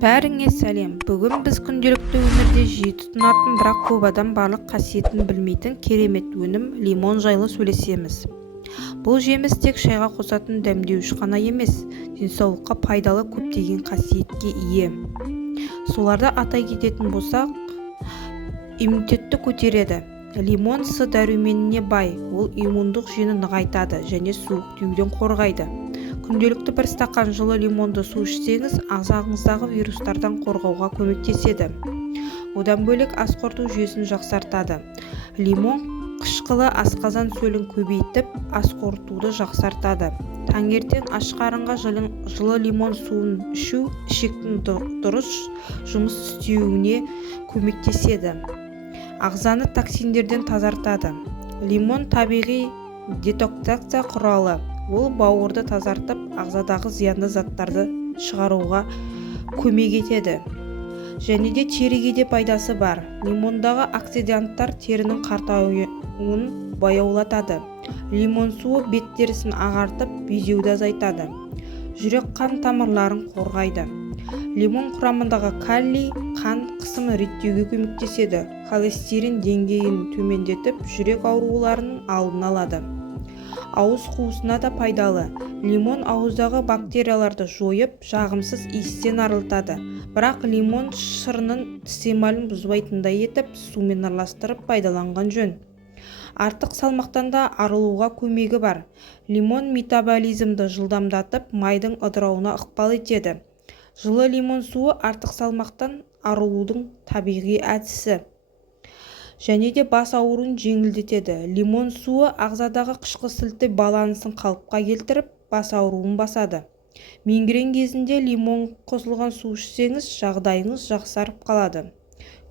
Бәріңе сәлем. Бүгін біз күнделікті өмірде жиі тұтынатын, бірақ көп адам барлық қасиетін білмейтін керемет өнім лимон жайлы сөйлесеміз. Бұл жеміс тек шайға қосатын дәмдеуіш қана емес, денсаулыққа пайдалы көптеген қасиетке ие. Соларды атай кететін болсақ, иммунитетті көтереді. Лимон С дәруменіне бай, ол иммундық жүйені нығайтады және суық тиюден қорғайды. Күнделікті бір стақан жылы лимонды су ішсеңіз, ағзаңыздағы вирустардан қорғауға көмектеседі. Одан бөлек ас қорыту жүйесін жақсартады. Лимон қышқылы асқазан сөлін көбейтіп, ас қорытуды жақсартады. Таңертең аш қарынға жылы лимон суын ішу ішектің дұрыс жұмыс істеуіне көмектеседі. Ағзаны токсиндерден тазартады. Лимон табиғи детоксикация құралы. Ол бауырды тазартып, ағзадағы зиянды заттарды шығаруға көмек етеді. Және де теріге де пайдасы бар. Лимондағы оксиданттар терінің қартаюын баяулатады. Лимон суы бет терісін ағартып, безеуді азайтады. Жүрек қан тамырларын қорғайды. Лимон құрамындағы калий қан қысымын реттеуге көмектеседі. Холестерин деңгейін төмендетіп, жүрек ауруларының алдын алады. Ауыз қуысына да пайдалы. Лимон ауыздағы бактерияларды жойып, жағымсыз иістен арылтады. Бірақ лимон шырынын тіс эмалін бұзбайтындай етіп, сумен араластырып пайдаланған жөн. Артық салмақтан да арылуға көмегі бар. Лимон метаболизмді жылдамдатып, майдың ыдырауына ықпал етеді. Жылы лимон суы артық салмақтан арылудың табиғи әдісі. Және де бас ауруын жеңілдетеді. Лимон суы ағзадағы қышқыл сілті балансын қалыпқа келтіріп, бас ауруын басады. Мигрен кезінде лимон қосылған су ішсеңіз, жағдайыңыз жақсарып қалады.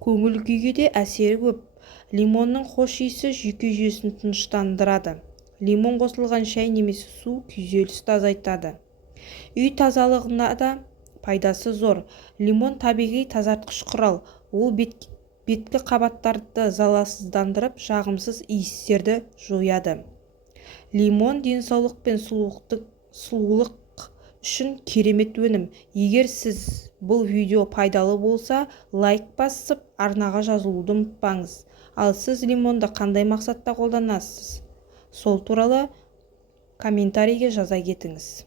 Көңіл күйге де әсері көп. Лимонның хош иісі жүйке жүйесін тыныштандырады. Лимон қосылған шай немесе су күйзелісті азайтады. Үй тазалығына да пайдасы зор. Лимон табиғи тазартқыш құрал. Ол беткі қабаттарды залалсыздандырып, жағымсыз иістерді жояды. Лимон денсаулық пен сұлулық үшін керемет өнім. Егер сіз бұл видео пайдалы болса, лайк басып, арнаға жазылуды ұмытпаңыз. Ал сіз лимонды қандай мақсатта қолданасыз? Сол туралы комментарийге жаза кетіңіз.